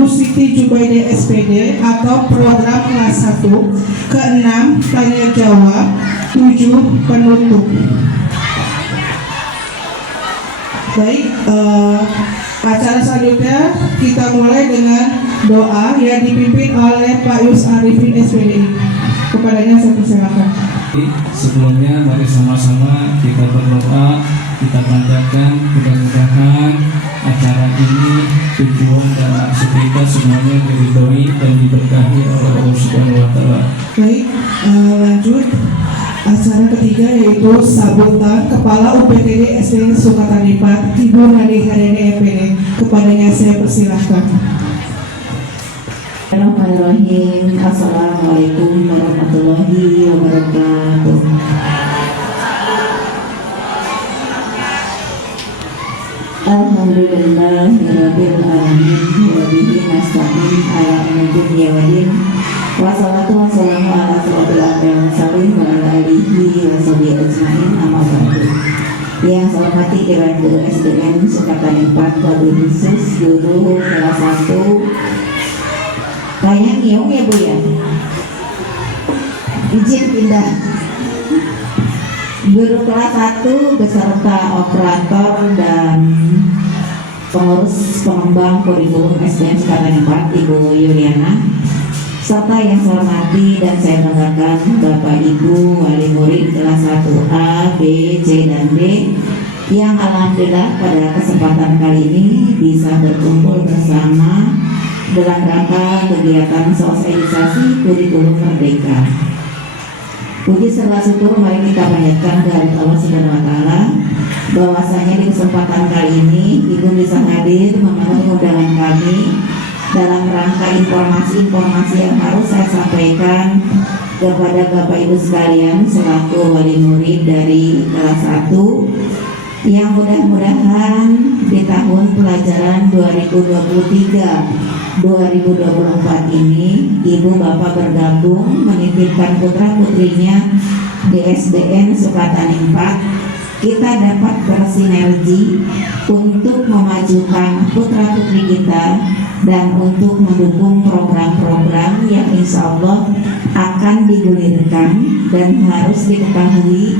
Ibu Siti Jubaide SPD atau program kelas 1, ke-6 tanya jawab, 7 penutup. Baik, acara selanjutnya kita mulai dengan doa yang dipimpin oleh Pak Yus Arifin SPDI. Kepadanya saya persilakan. Sebelumnya mari sama-sama kita berdoa, kita panjatkan mudah-mudahan acara ini tujuan dan maksud kita semuanya diridhoi dan diberkahi oleh Allah Subhanahu wa Ta'ala. Baik, lanjut acara ketiga yaitu sambutan Kepala UPTD SDN Sukatani 4 Ibu Nadi Hadene MPD. Kepadanya saya persilahkan. Bismillahirrahmanirrahim. Assalamualaikum warahmatullahi wabarakatuh. Alhamdulillahirabbil alamin wa bihi nasta'in ala umuri dunya waddin. Wassalatu wassalamu ala asyrofil anbiya'i wal mursalin wa ala alihi wa sahbihi ajmain. Amma ba'du. Yang saya hormati Dewan Guru SDN Sukatani 4 wabil khusus guru kelas 1. Kayaknya ngiung ya Bu ya. Izin pindah. Guru kelas 1 beserta operator dan pengurus pengembang kurikulum SDN Sukatani 4 Ibu Yuliana, serta yang saya hormati dan saya banggakan Bapak Ibu wali murid kelas 1A, B, C, dan D yang alhamdulillah pada kesempatan kali ini bisa berkumpul bersama dalam rangka kegiatan sosialisasi kurikulum merdeka. Puji serta syukur mari kita panjatkan kehadirat Allah Subhanahu wa Ta'ala bahwasanya di kesempatan kali ini Ibu bisa hadir memenuhi undangan kami dalam rangka informasi-informasi yang harus saya sampaikan kepada Bapak Ibu sekalian selaku wali murid dari kelas 1 yang mudah-mudahan di tahun pelajaran 2023-2024 ini Ibu Bapak bergabung menitipkan putra-putrinya di SDN Sukatani 4. Kita dapat bersinergi untuk memajukan putra-putri kita dan untuk mendukung program-program yang insya Allah akan digulirkan dan harus diketahui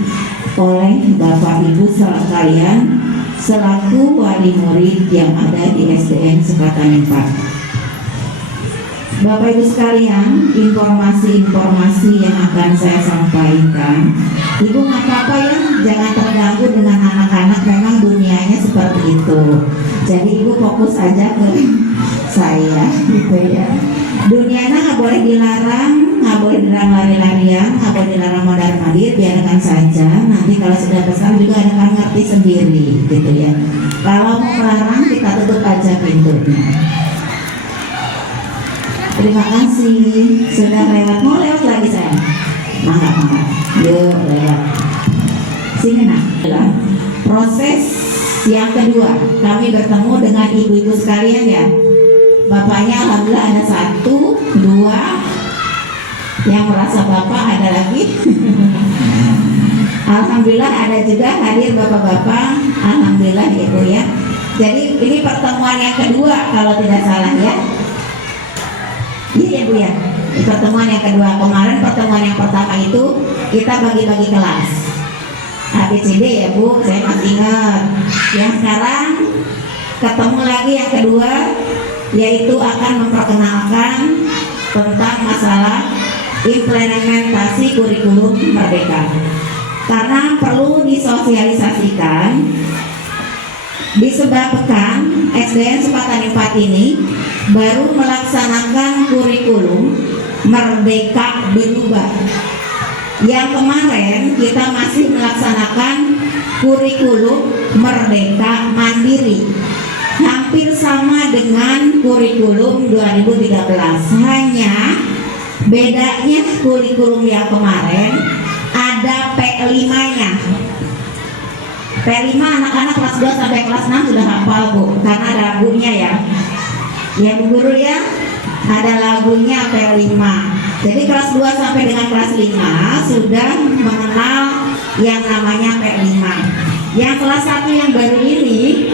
oleh Bapak Ibu sekalian selaku wali murid yang ada di SDN Sukatani 4. Bapak Ibu sekalian, informasi-informasi yang akan saya sampaikan, Ibu nggak apa-apa ya, jangan terganggu dengan anak-anak, memang dunianya seperti itu. Jadi Ibu fokus aja ke saya, gitu ya. Dunianya nggak boleh dilarang, nggak boleh dilarang lari-larian, nggak boleh dilarang mondar-mandir, biarkan saja. Nanti kalau sudah besar juga akan ngerti sendiri, gitu ya. Kalau mau melarang kita tutup aja pintunya. Terima kasih sudah lewat. Mau lewat lagi saya? Mangga. Yuk lewat. Sini nak. Proses yang kedua, kami bertemu dengan ibu-ibu sekalian ya. Bapaknya alhamdulillah ada 1, 2. Yang merasa bapak ada lagi. Alhamdulillah ada juga hadir bapak-bapak. Alhamdulillah ibu ya. Jadi ini pertemuan yang kedua kalau tidak salah ya. Iya ya Bu ya. Pertemuan yang kedua. Kemarin pertemuan yang pertama itu kita bagi-bagi kelas ABCD ya Bu, saya masih ingat. Yang sekarang ketemu lagi yang kedua, yaitu akan memperkenalkan tentang masalah implementasi kurikulum merdeka. Karena perlu disosialisasikan, disebabkan SDN Sukatani 4 ini baru melaksanakan kurikulum merdeka berubah. Yang kemarin kita masih melaksanakan kurikulum merdeka mandiri, hampir sama dengan kurikulum 2013. Hanya bedanya kurikulum yang kemarin ada P5-nya. P5 anak-anak kelas 2 sampai kelas 6 sudah hafal Bu, karena ada lagunya ya. Ya Bu Guru ya, ada lagunya P5. Jadi kelas 2 sampai dengan kelas 5 sudah mengenal yang namanya P5. Yang kelas 1 yang baru ini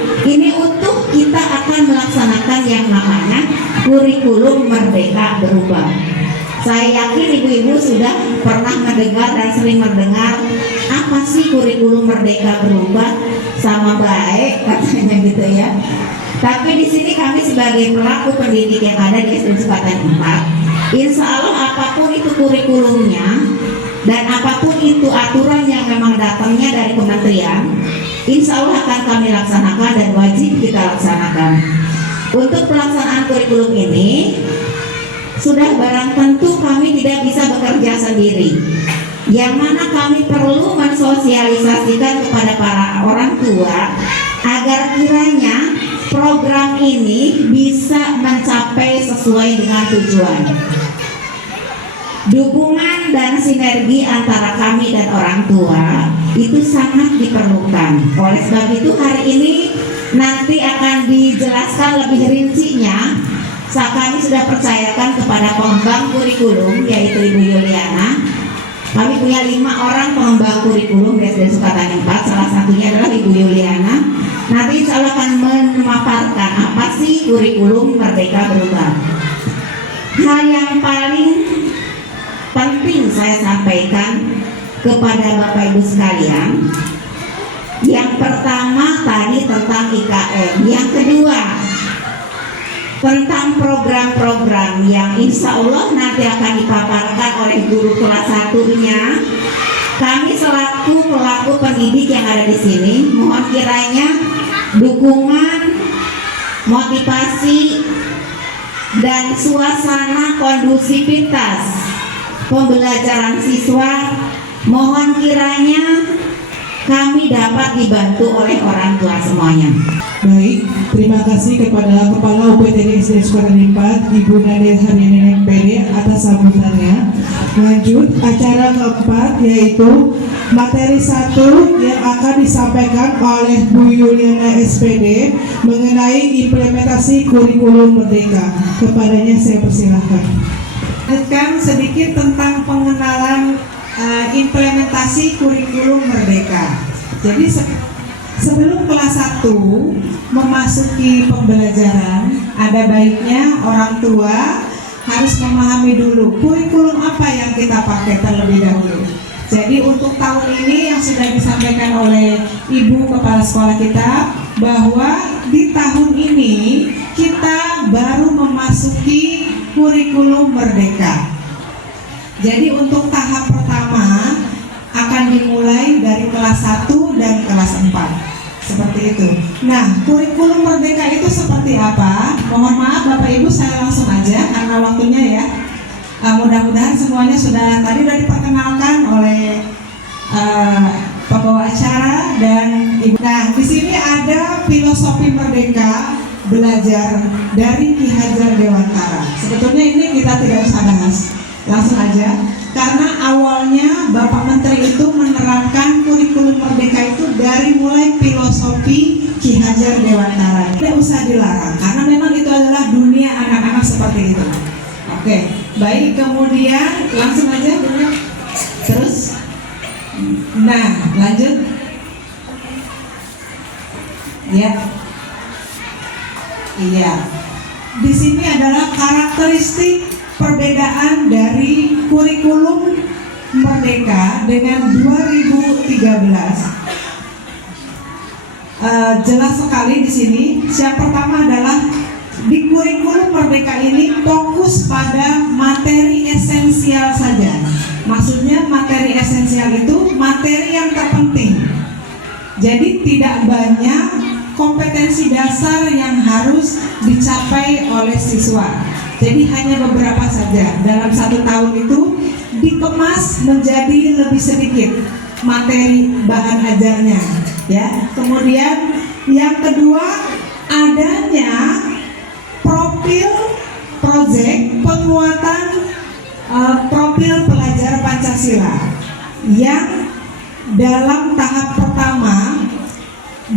untuk kita akan melaksanakan yang namanya kurikulum merdeka berubah. Saya yakin ibu-ibu sudah pernah mendengar dan sering mendengar apa sih kurikulum merdeka berubah, sama baik katanya gitu ya. Tapi di sini kami sebagai pelaku pendidik yang ada di SD Sukatan 4, insya Allah apapun itu kurikulumnya dan apapun itu aturan yang memang datangnya dari kementerian, insya Allah akan kami laksanakan dan wajib kita laksanakan. Untuk pelaksanaan kurikulum ini sudah barang tentu kami tidak bisa bekerja sendiri, yang mana kami perlu mensosialisasikan kepada para orang tua agar kiranya program ini bisa mencapai sesuai dengan tujuan. Dukungan dan sinergi antara kami dan orang tua itu sangat diperlukan. Oleh sebab itu hari ini nanti akan dijelaskan lebih rincinya. Kami sudah percayakan kepada pengembang kurikulum, yaitu Ibu Yuliana. Kami punya 5 orang pengembang kurikulum di SD Sukatan 4, salah satunya adalah Ibu Yuliana. Nanti insya Allah akan memaparkan apa sih kurikulum merdeka berubah. Hal yang paling penting saya sampaikan kepada Bapak Ibu sekalian, yang pertama tadi tentang IKM, yang kedua tentang program-program yang insya Allah nanti akan dipaparkan oleh guru kelas 1-nya. Kami selaku pelaku pendidik yang ada di sini, mohon kiranya dukungan, motivasi, dan suasana kondusivitas pembelajaran siswa, mohon kiranya kami dapat dibantu oleh orang tua semuanya. Baik, terima kasih kepada Kepala UPTD SD Sukatan 4, Ibu Nadia Haryani MPD atas sambutannya. Lanjut, acara keempat yaitu materi 1 yang akan disampaikan oleh Bu Yuliana SPD mengenai implementasi kurikulum merdeka. Kepadanya saya persilahkan. Akan sedikit tentang pengenalan implementasi kurikulum merdeka. Jadi sebelum kelas 1 memasuki pembelajaran, ada baiknya orang tua harus memahami dulu kurikulum apa yang kita pakai terlebih dahulu. Jadi untuk tahun ini yang sudah disampaikan oleh Ibu Kepala Sekolah kita, bahwa di tahun ini kita baru memasuki kurikulum merdeka. Jadi untuk tahap pertama akan dimulai dari kelas 1 dan kelas 4. Seperti itu. Nah, kurikulum merdeka itu seperti apa? Mohon maaf Bapak Ibu, saya langsung aja karena waktunya ya. Mudah-mudahan semuanya tadi sudah diperkenalkan oleh pembawa acara dan Ibu. Nah, di sini ada filosofi merdeka belajar dari Ki Hajar Dewantara. Sebetulnya ini kita tidak usah bahas. Langsung aja, karena awalnya Bapak Menteri itu menerapkan kurikulum merdeka itu dari mulai filosofi Ki Hajar Dewantara. Tidak usah dilarang, karena memang itu adalah dunia anak-anak seperti itu. Oke, baik, kemudian langsung aja terus. Nah, lanjut. Ya, iya. Di sini adalah karakteristik perbedaan dari kurikulum merdeka dengan 2013. Jelas sekali di sini. Yang pertama adalah di kurikulum merdeka ini fokus pada materi esensial saja. Maksudnya materi esensial itu materi yang terpenting. Jadi tidak banyak kompetensi dasar yang harus dicapai oleh siswa. Jadi hanya beberapa saja. Dalam 1 tahun itu dikemas menjadi lebih sedikit materi bahan ajarnya, ya. Kemudian yang kedua, adanya profil proyek penguatan profil pelajar Pancasila yang dalam tahap pertama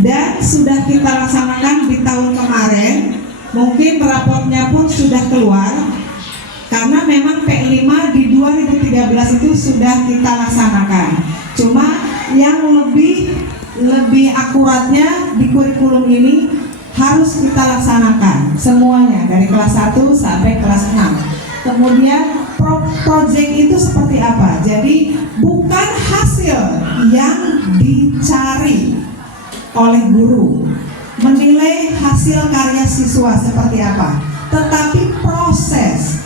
dan sudah kita laksanakan di tahun kemarin. Mungkin raportnya pun sudah keluar, karena memang P5 di 2013 itu sudah kita laksanakan. Cuma yang lebih akuratnya di kurikulum ini harus kita laksanakan semuanya dari kelas 1 sampai kelas 6. Kemudian project itu seperti apa? Jadi bukan hasil yang dicari oleh guru, menilai hasil karya siswa seperti apa, tetapi proses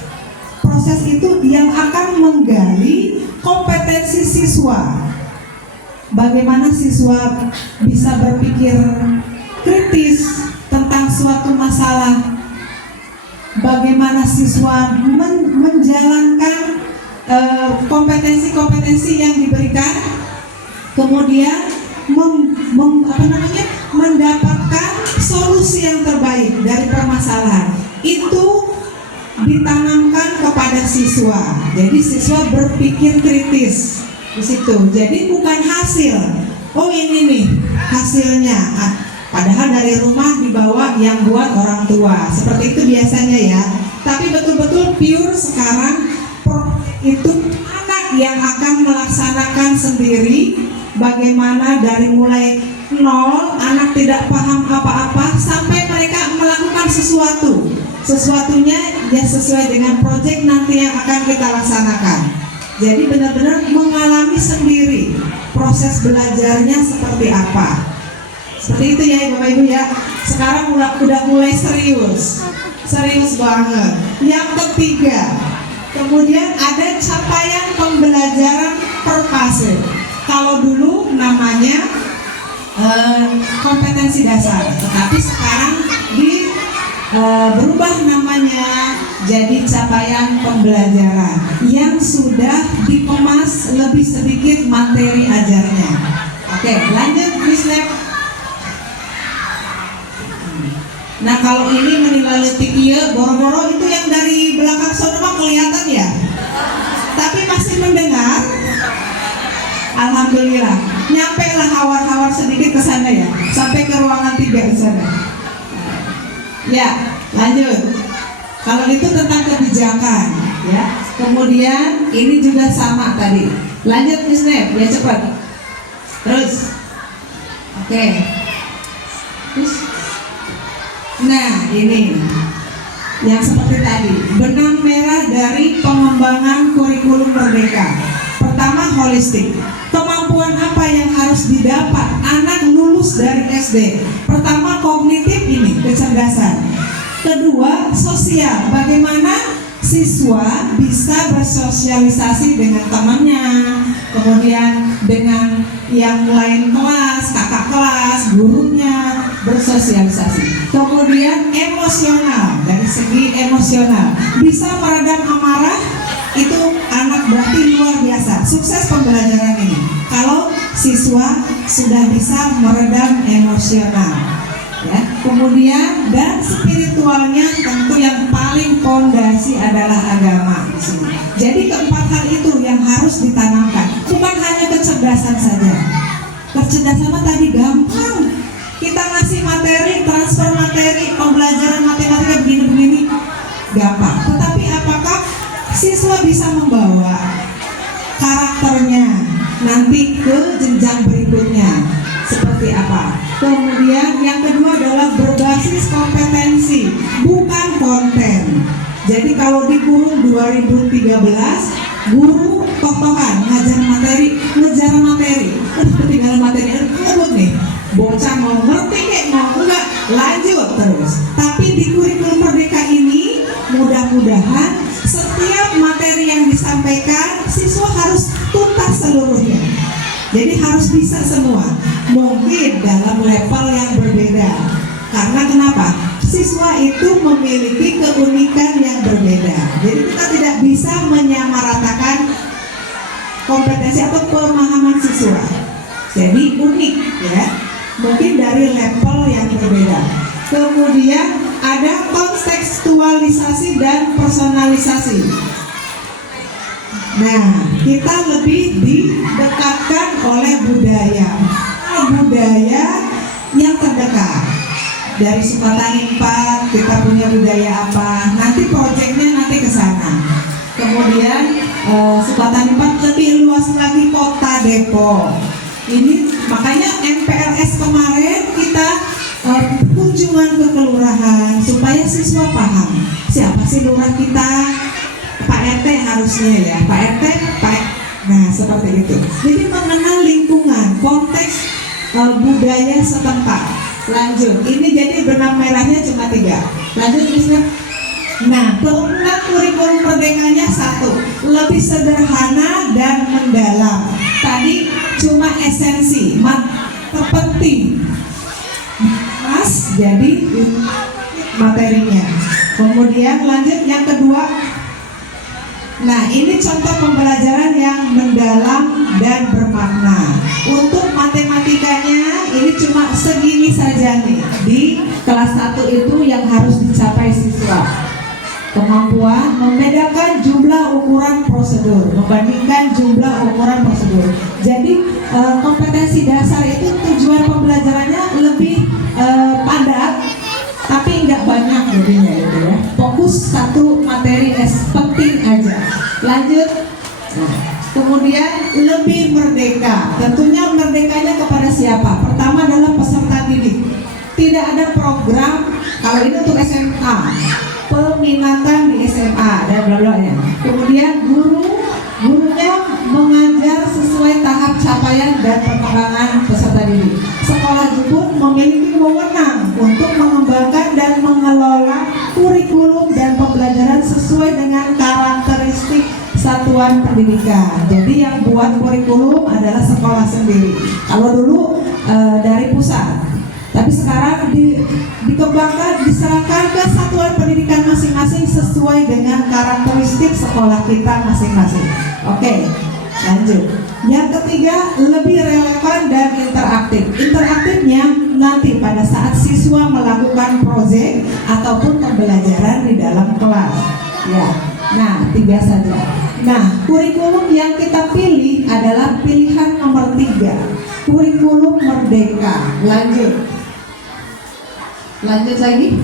itu yang akan menggali kompetensi siswa. Bagaimana siswa bisa berpikir kritis tentang suatu masalah, bagaimana siswa menjalankan kompetensi-kompetensi yang diberikan, kemudian mendapatkan solusi yang terbaik dari permasalahan itu ditanamkan kepada siswa. Jadi siswa berpikir kritis di situ. Jadi bukan hasil. Oh ini nih hasilnya. Padahal dari rumah dibawa yang buat orang tua. Seperti itu biasanya ya. Tapi betul-betul pure sekarang itu anak yang akan melaksanakan sendiri. Bagaimana dari mulai nol, anak tidak paham apa-apa sampai mereka melakukan sesuatunya ya sesuai dengan proyek nanti yang akan kita laksanakan. Jadi benar-benar mengalami sendiri proses belajarnya seperti apa. Seperti itu ya Bapak Ibu ya. Sekarang udah mulai serius banget. Yang ketiga, kemudian ada capaian pembelajaran per fase. Kalau dulu namanya kompetensi dasar, tetapi sekarang berubah namanya jadi capaian pembelajaran yang sudah dikemas lebih sedikit materi ajarnya. Oke, lanjut Miss Lab. Nah kalau ini menilai iya, boro-boro itu yang dari belakang sono kelihatan ya, tapi masih mendengar. Alhamdulillah, nyampe lah hawar-hawar sedikit ke sana ya, sampai ke ruangan 3 di sana. Ya, lanjut. Kalau itu tentang kebijakan, ya. Kemudian ini juga sama tadi. Lanjut Miss Nep, ya cepat. Terus, oke. Terus, nah ini yang seperti tadi, benang merah dari pengembangan kurikulum merdeka. Pertama, holistik. Kemampuan apa yang harus didapat anak lulus dari SD? Pertama, kognitif ini, kecerdasan. Kedua, sosial. Bagaimana siswa bisa bersosialisasi dengan temannya, kemudian dengan yang lain kelas, kakak kelas, gurunya, bersosialisasi. Kemudian emosional, dari segi emosional, bisa meredam amarah. Itu anak berarti luar biasa, sukses pembelajaran ini kalau siswa sudah bisa meredam emosional ya. Kemudian dan spiritualnya tentu yang paling fondasi adalah agama di sini. Jadi keempat hal itu yang harus ditanamkan, bukan hanya kecerdasan saja. Kecerdasan tadi gampang, kita ngasih materi, transfer materi, pembelajaran matematika begini-begini gampang, tetapi apakah siswa bisa membawa karakternya nanti ke jenjang berikutnya seperti apa? Kemudian yang kedua adalah berbasis kompetensi, bukan konten. Jadi kalau di kurun 2013 guru toh-tohan ngajar materi, ketinggalan materi, ngebut nih, bocah mau ngerti kayak mau enggak, lanjut terus. Tapi di kurikulum merdeka ini mudah-mudahan setiap materi yang disampaikan siswa harus tuntas seluruhnya. Jadi harus bisa semua. Mungkin dalam level yang berbeda. Karena kenapa? Siswa itu memiliki keunikan yang berbeda. Jadi kita tidak bisa menyamaratakan kompetensi atau pemahaman siswa. Jadi unik ya. Mungkin dari level yang berbeda. Kemudian ada kontekstualisasi dan personalisasi. Nah, kita lebih didekatkan oleh budaya yang terdekat. Dari Sukatani 4 kita punya budaya apa? Nanti proyeknya nanti ke sana. Kemudian Sukatani 4 lebih luas lagi kota Depok. Ini makanya MPLS kemarin kita kunjungan ke kelurahan supaya siswa paham siapa sih lurah kita, Pak RT harusnya ya, Pak RT, Pak. Nah seperti itu. Jadi mengenal lingkungan, konteks budaya setempat. Lanjut, ini jadi benang merahnya cuma 3. Lanjut Mister. Nah, keunggulan kurikulum merdekanya 1, lebih sederhana dan mendalam. Tadi cuma esensi, terpenting. Mas, jadi materinya. Kemudian lanjut yang kedua. Nah, ini contoh pembelajaran yang mendalam dan bermakna. Untuk matematikanya ini cuma segini saja nih. Di kelas 1 itu yang harus dicapai siswa. Kemampuan membedakan jumlah ukuran prosedur, membandingkan jumlah ukuran prosedur. Jadi kompetensi dasar itu tujuan pembelajarannya lebih padat, tapi nggak banyak jadinya gitu ya. Fokus satu materi penting aja. Lanjut. Nah, kemudian lebih merdeka. Tentunya merdekanya kepada siapa? Pertama adalah peserta didik. Tidak ada program kalau ini untuk SMA. Peminatan di SMA dan bla bla ya. Kemudian gurunya mengajar sesuai tahap capaian dan perkembangan peserta didik. Sekolah pun memiliki wewenang untuk mengembangkan dan mengelola kurikulum dan pembelajaran sesuai dengan karakteristik satuan pendidikan. Jadi yang buat kurikulum adalah sekolah sendiri. Kalau dulu dari pusat. Tapi sekarang dikembangkan, diserahkan ke satuan pendidikan masing-masing sesuai dengan karakteristik sekolah kita masing-masing. Oke, lanjut. Yang ketiga, lebih relevan dan interaktif. Interaktifnya nanti pada saat siswa melakukan proyek ataupun pembelajaran di dalam kelas. Ya, nah 3 saja. Nah, kurikulum yang kita pilih adalah pilihan nomor 3, kurikulum merdeka. Lanjut lagi.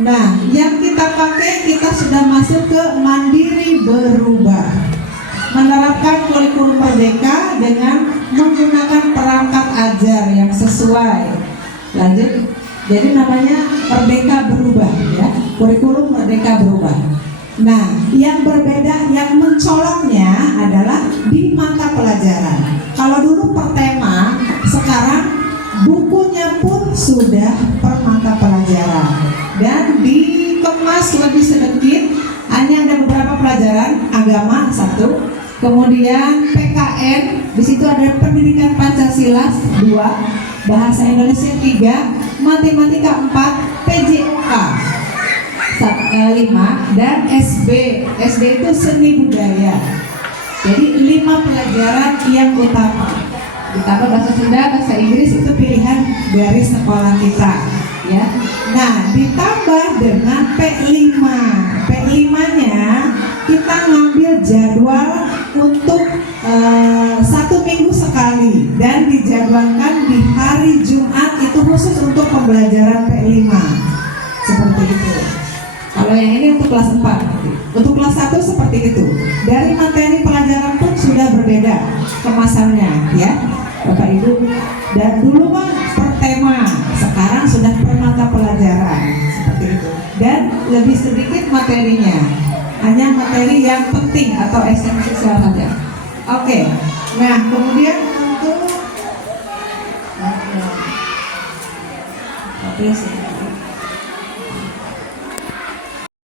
Nah, yang kita pakai, kita sudah masuk ke mandiri berubah. Menerapkan kurikulum merdeka dengan menggunakan perangkat ajar yang sesuai. Lanjut. Jadi namanya merdeka berubah ya. Kurikulum merdeka berubah. Nah, yang berbeda, yang mencoloknya adalah di mata pelajaran. Kalau dulu per tema, sekarang bukunya pun sudah per mata pelajaran dan dikemas lebih sedikit. Hanya ada beberapa pelajaran agama 1, kemudian PKN, di situ ada pendidikan Pancasila 2, bahasa Indonesia 3, matematika 4, PJK 5 dan SB itu seni budaya. Jadi 5 pelajaran yang utama. Ditambah bahasa Sunda, bahasa Inggris itu pilihan dari sekolah kita ya. Nah, ditambah dengan P5. P5-nya kita ngambil jadwal untuk 1 minggu sekali dan dijadwalkan di hari Jumat, itu khusus untuk pembelajaran P5. Seperti itu. Kalau yang ini untuk kelas 4. Untuk kelas 1 seperti itu. Dari materi pelajaran pun sudah berbeda kemasannya ya. Bapak Ibu, dan dulu mah per tema, sekarang sudah per mata pelajaran seperti itu, dan lebih sedikit materinya, hanya materi yang penting atau esensial saja. Oke, nah kemudian untuk